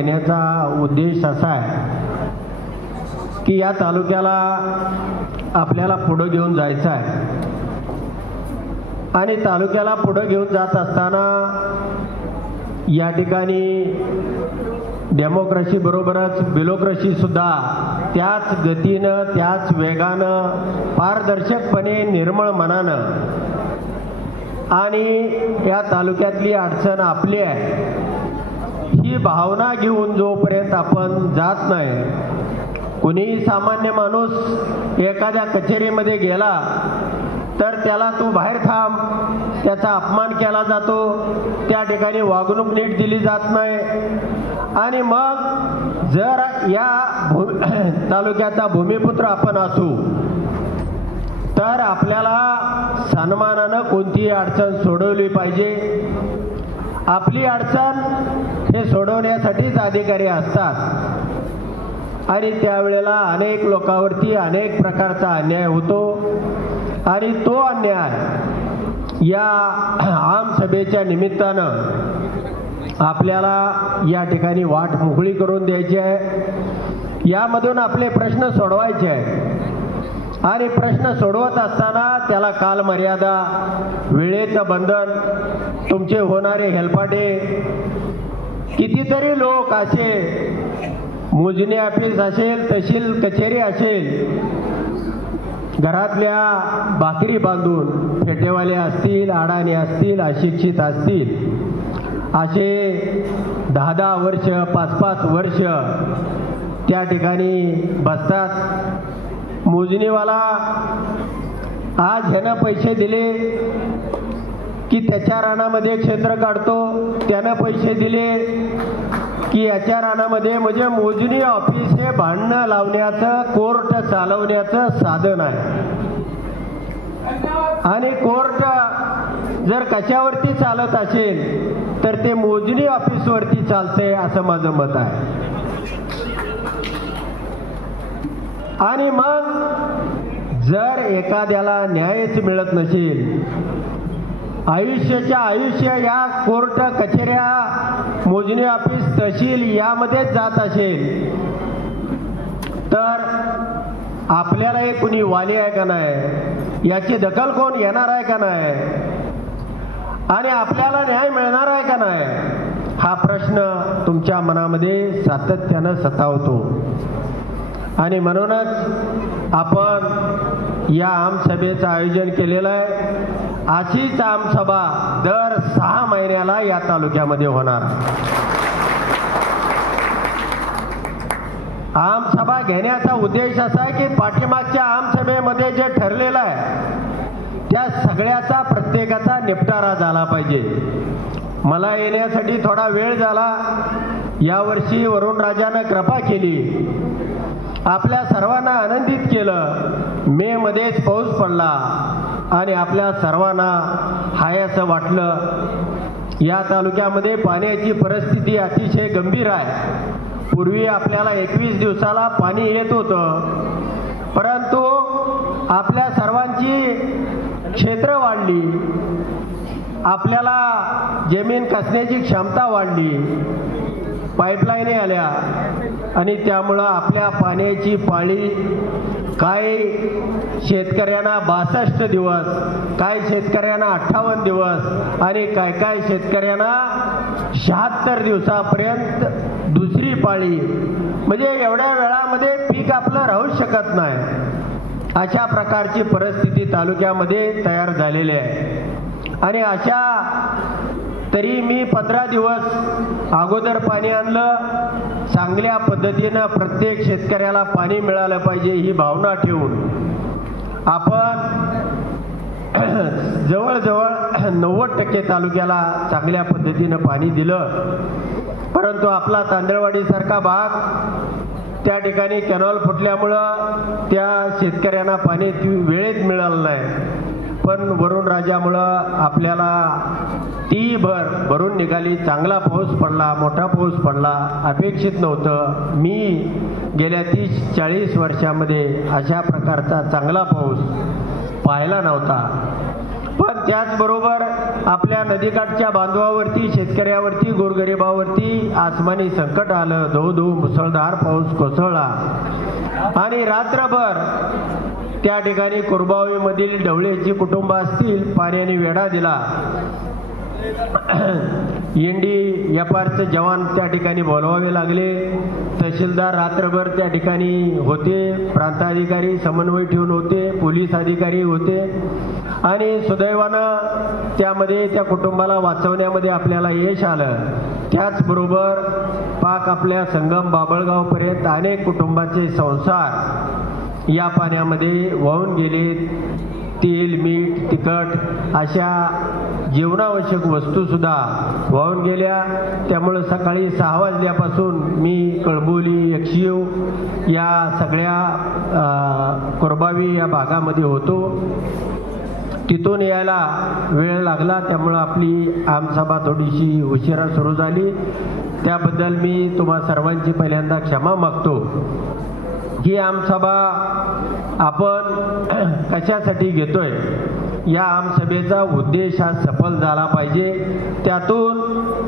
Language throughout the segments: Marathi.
घेण्याचा उद्देश असा आहे की या तालुक्याला आपल्याला पुढे घेऊन जायचं आहे आणि तालुक्याला पुढे घेऊन जात असताना या ठिकाणी डेमोक्रेसी बरोबरच ब्युरोक्रेसी सुद्धा त्याच गतीनं त्याच वेगानं पारदर्शकपणे निर्मळ मनानं आणि या तालुक्यातली अडचण आपली आहे ही भावना घेऊन जोपर्यंत आपण जात नाही, कुणीही सामान्य माणूस एखाद्या कचेरीमध्ये गेला तर त्याला तू बाहेर थांब, त्याचा अपमान केला जातो, त्या ठिकाणी वागणूक नीट दिली जात नाही आणि मग जर या तालुक्याचा भूमिपुत्र आपण असू तर आपल्याला सन्मानानं कोणतीही अडचण सोडवली पाहिजे. आपली अडचण हे सोडवण्यासाठीच अधिकारी असतात आणि त्यावेळेला अनेक लोकांवरती अनेक प्रकारचा अन्याय होतो आणि तो अन्याय या आमसभेच्या निमित्तानं आपल्याला या ठिकाणी वाट मोकळी करून द्यायची आहे. यामधून आपले प्रश्न सोडवायचे आहेत आणि प्रश्न सोडवत असताना त्याला कालमर्यादा, वेळेचं बंधन, तुमचे होणारे हेलपाटे, कितीतरी लोक असे मोजणी ऑफिस असेल, तहसील कचेरी असेल, घरातल्या भाकरी बांधून फेटेवाले असतील, अडाणी असतील, अशिक्षित असतील, असे 10-10 वर्ष 5-5 वर्ष त्या ठिकाणी बसतात. मोजणीवाला आज ह्यानं पैसे दिले की त्याच्या रानामध्ये क्षेत्र काढतो, त्यानं पैसे दिले की याच्या रानामध्ये, म्हणजे मोजणी ऑफिस हे भांडणं लावण्याचं, कोर्ट चालवण्याचं साधन आहे आणि कोर्ट जर कशावरती चालत असेल तर ते मोजणी ऑफिसवरती चालते असं माझं मत आहे. आणि मग जर एखाद्याला न्यायच मिळत नसेल, आयुष्याच्या आयुष्य या कोर्ट कचेऱ्या, मोजणी ऑफिस, तहसील यामध्येच जात असेल तर आपल्याला हे कुणी वाली आहे का नाही, याची दखल कोण घेणार आहे का नाही आणि आपल्याला न्याय मिळणार आहे का नाही, हा प्रश्न तुमच्या मनामध्ये सातत्यानं सतावतो. आणि म्हणूनच आपण या आमसभेचं आयोजन केलेलं आहे. अशीच आमसभा दर 6 महिन्याला या तालुक्यामध्ये होणार. आमसभा घेण्याचा उद्देश असा आहे की पाठीमागच्या आमसभेमध्ये जे ठरलेलं आहे त्या सगळ्याचा प्रत्येकाचा निपटारा झाला पाहिजे. मला येण्यासाठी थोडा वेळ झाला. यावर्षी वरुणराजानं कृपा केली, आपल्या सर्वांना आनंदित केलं. मे मध्येच पाऊस पडला आणि आपल्या सर्वांना हाय असं वाटलं. या तालुक्यामध्ये पाण्याची परिस्थिती अतिशय गंभीर आहे. पूर्वी आपल्याला 21 दिवसाला पाणी येत होतं, परंतु आपल्या सर्वांची क्षेत्र वाढली, आपल्याला जमीन कसण्याची क्षमता वाढली, पाईपलाईन आल्या आणि त्यामुळं आपल्या पाण्याची पाळी काही शेतकऱ्यांना 62 दिवस, काही शेतकऱ्यांना 58 दिवस आणि काही शेतकऱ्यांना 76 दिवसापर्यंत दुसरी पाळी, म्हणजे एवढ्या वेळामध्ये पीक आपलं राहू शकत नाही. अशा प्रकारची परिस्थिती तालुक्यामध्ये तयार झालेली आहे. आणि अशा तरी मी 15 दिवस अगोदर पाणी आणलं. चांगल्या पद्धतीनं प्रत्येक शेतकऱ्याला पाणी मिळालं पाहिजे ही भावना ठेवून आपण जवळजवळ 90% तालुक्याला चांगल्या पद्धतीनं पाणी दिलं. परंतु आपला तांदळवाडीसारखा भाग, त्या ठिकाणी कॅनॉल फुटल्यामुळं त्या शेतकऱ्यांना पाणी वेळेत मिळालं नाही. पण वरुणराजामुळं आपल्याला ती भरून निघाली. चांगला पाऊस पडला, मोठा पाऊस पडला, अपेक्षित नव्हतं. मी गेल्या 30-40 वर्षामध्ये अशा प्रकारचा चांगला पाऊस पाहिला नव्हता. पण त्याचबरोबर आपल्या नदीकाठच्या बांधवावरती, शेतकऱ्यावरती, गोरगरिबावरती आसमानी संकट आलं. धो धो मुसळधार पाऊस कोसळला आणि रात्रभर त्या ठिकाणी कुरबावीमधील ढवळेची कुटुंब असतील पाण्याने वेढा दिला. NDFRचे जवान त्या ठिकाणी बोलवावे लागले. तहसीलदार रात्रभर त्या ठिकाणी होते, प्रांताधिकारी समन्वय ठेवून होते, पोलीस अधिकारी होते आणि सुदैवानं त्यामध्ये त्या कुटुंबाला वाचवण्यामध्ये आपल्याला यश आलं. त्याचबरोबर पाक आपल्या संगम बाबळगावपर्यंत अनेक कुटुंबाचे संसार या पाण्यामध्ये वाहून गेले. तेल, मीठ, तिखट अशा जीवनावश्यक वस्तूसुद्धा वाहून गेल्या. त्यामुळे सकाळी 6 वाजल्यापासून मी कळबोली, एकशिव या सगळ्या कुरबावी या भागामध्ये होतो. तिथून यायला वेळ लागला, त्यामुळं आपली आमसभा थोडीशी उशिरा सुरू झाली. त्याबद्दल मी तुम्हा सर्वांची पहिल्यांदा क्षमा मागतो. ही आमसभा आपण कशासाठी घेतोय? या आमसभेचा उद्देश हा सफल झाला पाहिजे. त्यातून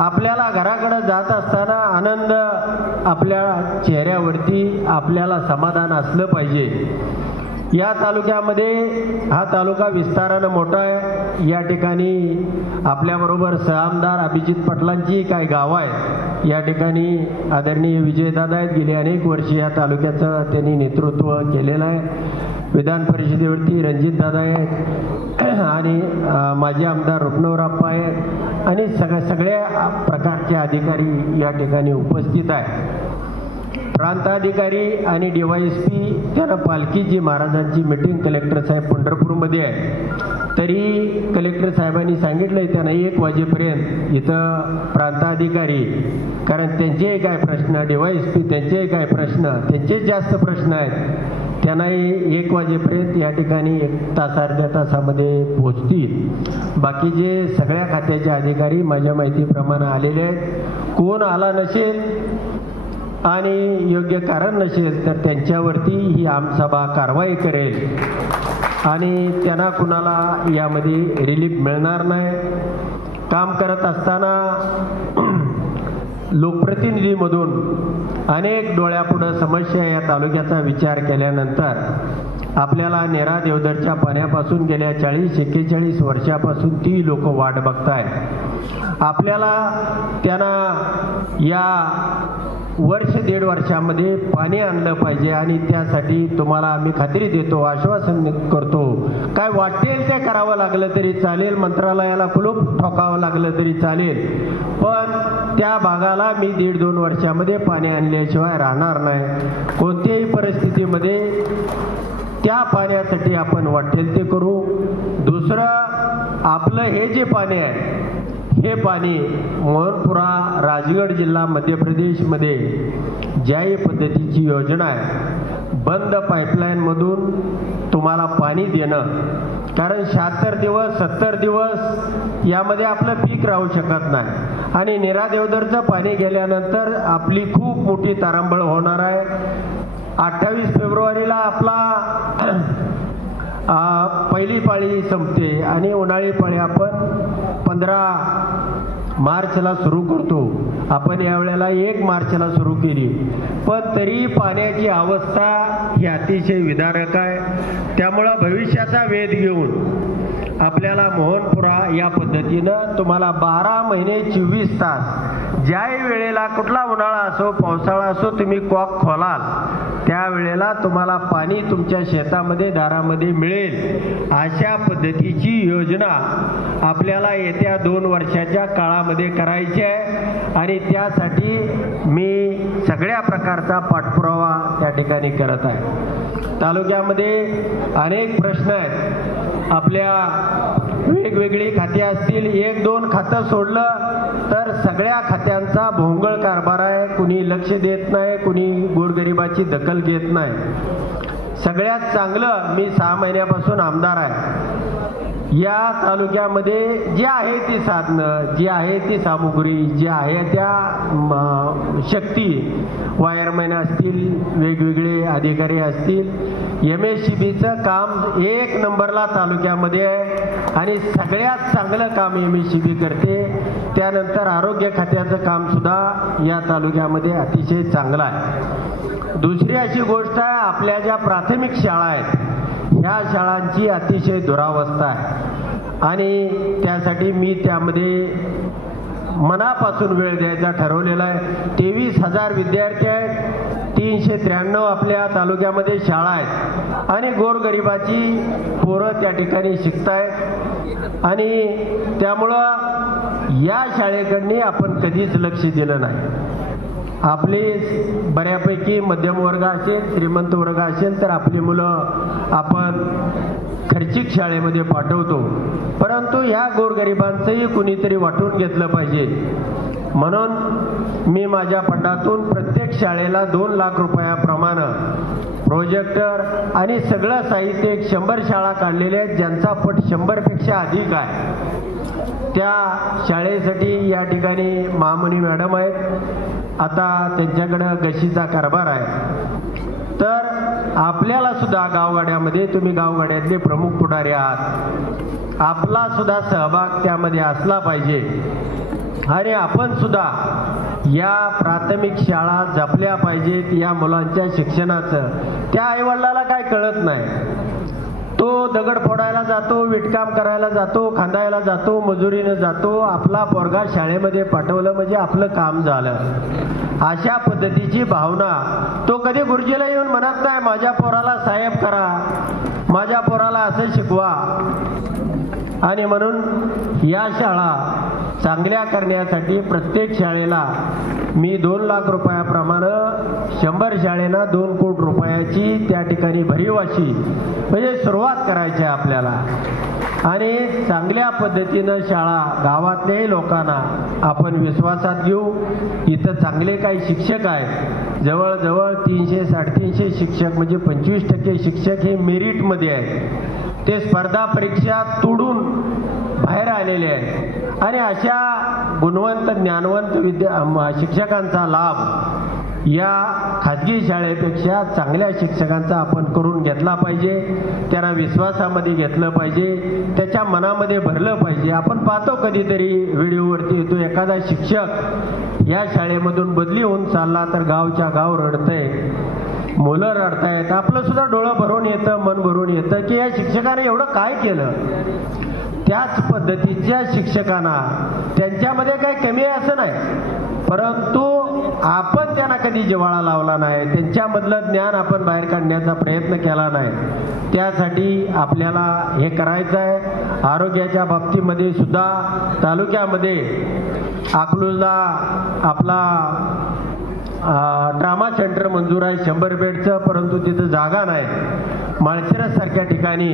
आपल्याला घराकडे जात असताना आनंद आपल्या चेहऱ्यावरती, आपल्याला समाधान असलं पाहिजे. या तालुक्यामध्ये हा तालुका विस्तारानं मोठा आहे. या ठिकाणी आपल्याबरोबर सहआमदार अभिजित पाटलांची काही गावं आहेत. या ठिकाणी आदरणीय विजयदादा आहेत. गेली अनेक वर्षे या तालुक्याचं त्यांनी नेतृत्व केलेलं आहे. विधान परिषदेवरती रणजितदादा आहेत आणि माजी आमदार रुपनवरप्पा आहेत आणि सगळ्या प्रकारचे अधिकारी या ठिकाणी उपस्थित आहेत. प्रांताधिकारी आणि DYSP त्यांना पालखीची महाराजांची मीटिंग कलेक्टर साहेब पंढरपूरमध्ये आहे. तरी कलेक्टर साहेबांनी सांगितलंय त्यांना 1 वाजेपर्यंत इथं प्रांताधिकारी, कारण त्यांचेही काय प्रश्न, DYSP त्यांचेही काय प्रश्न, त्यांचे जास्त प्रश्न आहेत, त्यांनाही 1 वाजेपर्यंत या ठिकाणी 1 तास अर्ध्या तासामध्ये पोहोचतील. बाकीचे सगळ्या खात्याचे अधिकारी माझ्या माहितीप्रमाणे आलेले आहेत. कोण आला नसेल आणि योग्य कारण नसेल तर त्यांच्यावरती ही आमसभा कारवाई करेल आणि त्यांना कुणाला यामध्ये रिलीफ मिळणार नाही. काम करत असताना लोकप्रतिनिधीमधून अनेक डोळ्यापुढं समस्या या तालुक्याचा विचार केल्यानंतर आपल्याला नेरा देवधरच्या पाण्यापासून गेल्या 40-41 वर्षापासून ती लोक वाट बघतायत. आपल्याला त्यांना या 1-1.5 वर्षामध्ये पाणी आणलं पाहिजे आणि त्यासाठी तुम्हाला आम्ही खात्री देतो, आश्वासन करतो. काय वाटेल ते करावं लागलं तरी चालेल, मंत्रालयाला कुलूप ठोकावं लागलं तरी चालेल, पण त्या भागाला मी 1.5-2 वर्षामध्ये पाणी आणल्याशिवाय राहणार नाही. कोणत्याही परिस्थितीमध्ये त्या पाण्यासाठी आपण वाटेल ते करू. दुसरं, आपलं हे जे पाणी आहे हे पाणी मोहनपुरा, राजगड जिल्हा मध्य प्रदेशमध्ये ज्याही पद्धतीची योजना आहे, बंद पाईपलाईनमधून तुम्हाला पाणी देणं, कारण 76 दिवस 70 दिवस यामध्ये आपलं पीक राहू शकत नाही आणि नेरा देवधरचं पाणी गेल्यानंतर आपली खूप मोठी तारांबळ होणार आहे. 28 फेब्रुवारीला आपला पहिली पाळी संपते आणि उन्हाळी पाळी आपण 15 मार्चला सुरू करतो. आपण यावेळेला 1 मार्चला सुरू केली, पण तरी पाण्याची अवस्था ही अतिशय विदारक आहे. त्यामुळं भविष्याचा वेध घेऊन आपल्याला मोहनपुरा या पद्धतीनं तुम्हाला 12 महिने 24 तास ज्याही वेळेला कुठला उन्हाळा असो पावसाळा असो तुम्ही कॉक खोलाल त्यावेळेला तुम्हाला पाणी तुमच्या शेतामध्ये दारामध्ये मिळेल. अशा पद्धतीची योजना आपल्याला येत्या 2 वर्षाच्या काळामध्ये करायची आहे आणि त्यासाठी मी सगळ्या प्रकारचा पाठपुरावा त्या ठिकाणी करत आहे. तालुक्यामध्ये अनेक प्रश्न आहेत. आपल्या वेगवेगळी खाती असतील, 1-2 खातं सोडलं तर सगळ्या खात्यांचा भोंगळ कारभार आहे. कुणी लक्ष देत नाही, कुणी गोरगरिबाची दखल घेत नाही. सगळ्यात चांगलं, मी 6 महिन्यापासून आमदार आहे. या तालुक्यामध्ये जी आहे ती साधनं, जी आहे ती सामुग्री, जी आहे त्या शक्ती, वायरमॅन असतील, वेगवेगळे अधिकारी असतील, MSCBचं काम 1 नंबरला तालुक्यामध्ये आहे आणि सगळ्यात चांगलं काम MSCB करते. त्यानंतर आरोग्य खात्याचं काम सुद्धा या तालुक्यामध्ये अतिशय चांगलं आहे. दुसरी अशी गोष्ट आहे, आपल्या ज्या प्राथमिक शाळा आहेत ह्या शाळांची अतिशय दुरावस्था आहे आणि त्यासाठी मी त्यामध्ये मनापासून वेळ द्यायचा ठरवलेला आहे. 23,000 विद्यार्थी आहेत, 393 आपल्या तालुक्यामध्ये शाळा आहेत आणि गोरगरिबाची पोरं त्या ठिकाणी शिकतायत आणि त्यामुळं या शाळेकडनी आपण कधीच लक्ष दिलं नाही. आपले बऱ्यापैकी मध्यम वर्ग असेल, श्रीमंत वर्ग असेल तर आपली मुलं आपण खर्चिक शाळेमध्ये पाठवतो, परंतु ह्या गोरगरिबांचंही कुणीतरी वाटून घेतलं पाहिजे. म्हणून मी माझ्या फंडातून प्रत्येक शाळेला 2 लाख रुपयाप्रमाणे प्रोजेक्टर आणि सगळं साहित्य 100 शाळा काढलेल्या आहेत ज्यांचा पट 100पेक्षा अधिक आहे. त्या शाळेसाठी या ठिकाणी महामुनी मॅडम आहेत, आता त्यांच्याकडं गशीचा कारभार आहे. तर आपल्याला सुद्धा गावगाड्यामध्ये, तुम्ही गावगाड्यातले प्रमुख पुढारी आहात, आपला सुद्धा सहभाग त्यामध्ये असला पाहिजे आणि आपण सुद्धा या प्राथमिक शाळा जपल्या पाहिजेत. या मुलांच्या शिक्षणाचं त्या आईवडिलाला काय कळत नाही, तो दगड फोडायला जातो, विटकाम करायला जातो, खांदायला जातो, मजुरीनं जातो, आपला पोरगा शाळेमध्ये पाठवलं म्हणजे आपलं काम झालं, अशा पद्धतीची भावना तो कधी गुरुजीला येऊन म्हणत नाही माझ्या पोराला साहेब करा, माझ्या पोराला असं शिकवा. आणि म्हणून या शाळा चांगल्या करण्यासाठी प्रत्येक शाळेला मी 2 लाख रुपयाप्रमाणे 100 शाळेला 2 कोटी रुपयाची त्या ठिकाणी भरीव अशी म्हणजे सुरुवात करायची आहे आपल्याला आणि चांगल्या पद्धतीनं शाळा गावातल्याही लोकांना आपण विश्वासात घेऊ. इथं चांगले काही शिक्षक आहेत, जवळजवळ 300-350 शिक्षक म्हणजे 25% शिक्षक हे मेरिटमध्ये आहेत, ते स्पर्धा परीक्षा तोडून बाहेर आलेले आहेत आणि अशा गुणवंत ज्ञानवंत शिक्षकांचा लाभ या खाजगी शाळेपेक्षा चांगल्या शिक्षकांचा आपण करून घेतला पाहिजे. त्यांना विश्वासामध्ये घेतलं पाहिजे, त्याच्या मनामध्ये भरलं पाहिजे. आपण पाहतो कधीतरी व्हिडिओवरती येतो एखादा शिक्षक या शाळेमधून बदली होऊन चालला तर गावच्या गाव रडतंय, मुलं रडतायत, आपलं सुद्धा डोळं भरून येतं, मन भरून येतं की या शिक्षकाने एवढं काय केलं. त्याच पद्धतीच्या शिक्षकांना त्यांच्यामध्ये काही कमी आहे असं नाही, परंतु आपण त्यांना कधी जिव्हाळा लावला नाही, त्यांच्यामधलं ज्ञान आपण बाहेर काढण्याचा प्रयत्न केला नाही. त्यासाठी आपल्याला हे करायचं आहे. आरोग्याच्या बाबतीमध्ये सुद्धा तालुक्यामध्ये अकलूजला आपला ट्रामा सेंटर मंजूर आहे 100 बेडचं, परंतु तिथं जागा नाही. माळशिरससारख्या ठिकाणी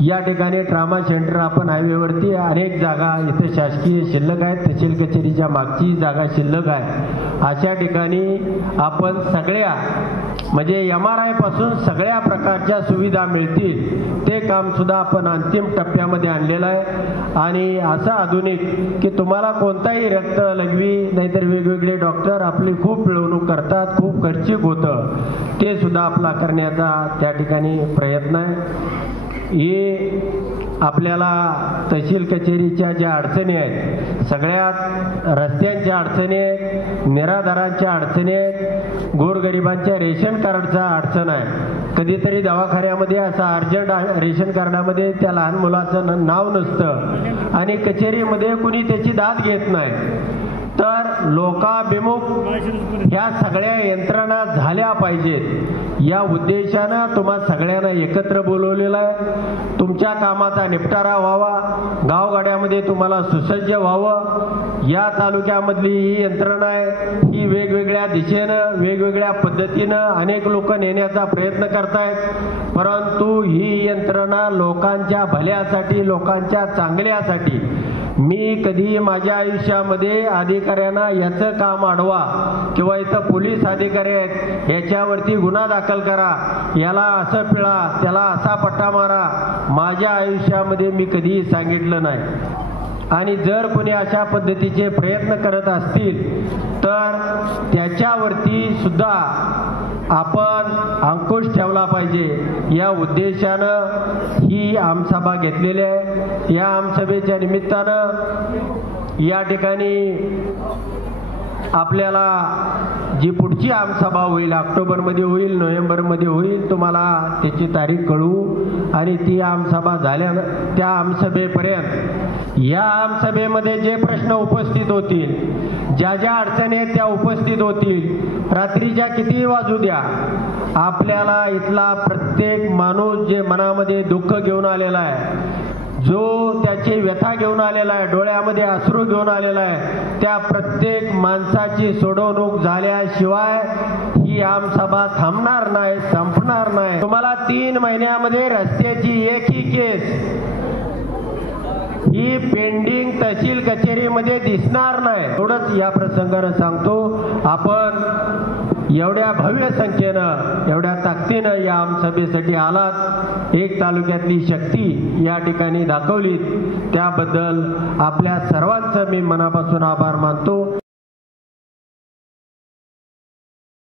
या ठिकाणी ट्रामा सेंटर आपण हायवेवरती अनेक जागा इथे शासकीय शिल्लक आहेत, तहसील कचेरीच्या मागची जागा शिल्लक आहे. अशा ठिकाणी आपण सगळ्या म्हणजे MRI पासून सगळ्या प्रकारच्या सुविधा मिळतील ते काम सुद्धा आपण अंतिम टप्प्यामध्ये आणलेलं आहे आणि असं आधुनिक की तुम्हाला कोणताही रक्त लघवी नाहीतर वेगवेगळे डॉक्टर आपली खूप पिळवणूक करतात, खूप खर्चिक होतं, ते सुद्धा आपला करण्याचा त्या ठिकाणी प्रयत्न आहे. हे आपल्याला तहसील कचेरीच्या ज्या अडचणी आहेत, सगळ्यात रस्त्यांच्या अडचणी आहेत, निराधारांच्या अडचणी आहेत, गोरगरिबांच्या रेशन कार्डचा अडचण आहे. कधीतरी दवाखान्यामध्ये असं अर्जंट रेशन कार्डामध्ये त्या लहान मुलाचं नाव नसतं आणि कचेरीमध्ये कुणी त्याची दाद घेत नाही. तर लोकाभिमुख ह्या सगळ्या यंत्रणा झाल्या पाहिजेत. या उद्देशानं तुम्हा सगळ्यांना एकत्र बोलवलेलं आहे. तुमच्या कामाचा निपटारा व्हावा, गावगाड्यामध्ये तुम्हाला सुसज्ज व्हावं. या तालुक्यामधली ही यंत्रणा आहे, ही वेगवेगळ्या दिशेनं वेगवेगळ्या पद्धतीनं अनेक लोक नेण्याचा प्रयत्न करतायत, परंतु ही यंत्रणा लोकांच्या भल्यासाठी, लोकांच्या चांगल्यासाठी मी कधी माझ्या आयुष्यामध्ये अधिकाऱ्यांना याचं काम अडवा किंवा इथं पोलीस अधिकारी आहेत याच्यावरती गुन्हा दाखल करा, याला असं पिळा, त्याला असा पट्टा मारा, माझ्या आयुष्यामध्ये मी कधीही सांगितलं नाही. आणि जर कोणी अशा पद्धतीचे प्रयत्न करत असतील तर त्याच्यावरती सुद्धा आपण अंकुश ठेवला पाहिजे. या उद्देशानं ही आमसभा घेतलेली आहे. या आमसभेच्या निमित्तानं या ठिकाणी आपल्याला जी पुढची आमसभा होईल, ऑक्टोबरमध्ये होईल, नोव्हेंबरमध्ये होईल, तुम्हाला त्याची तारीख कळवू. आणि ती आमसभा झाल्यानं त्या आमसभेपर्यंत या आमसभेमध्ये जे प्रश्न उपस्थित होतील, ज्या ज्या अडचणी आहेत त्या उपस्थित होतील, रात्रीच्या कितीही वाजू द्या, आपल्याला इथला प्रत्येक माणूस जे मनामध्ये दुःख घेऊन आलेला आहे, जो त्याची व्यथा घेऊन आलेला आहे, डोळ्यामध्ये अश्रू घेऊन आलेला आहे, त्या प्रत्येक माणसाची सोडवणूक झाल्याशिवाय ही आमसभा थांबणार नाही, संपणार नाही. तुम्हाला 3 महिन्यामध्ये रस्त्याची एकही केस ही पेंडिंग तहसील कचेरीमध्ये दिसणार नाही. एवढंच या प्रसंगानं सांगतो. आपण एवढ्या भव्य संख्येनं, एवढ्या ताकदीनं या आमसभेसाठी आलात, एक तालुक्यातली शक्ती या ठिकाणी दाखवलीत, त्याबद्दल आपल्या सर्वांचं मी मनापासून आभार मानतो.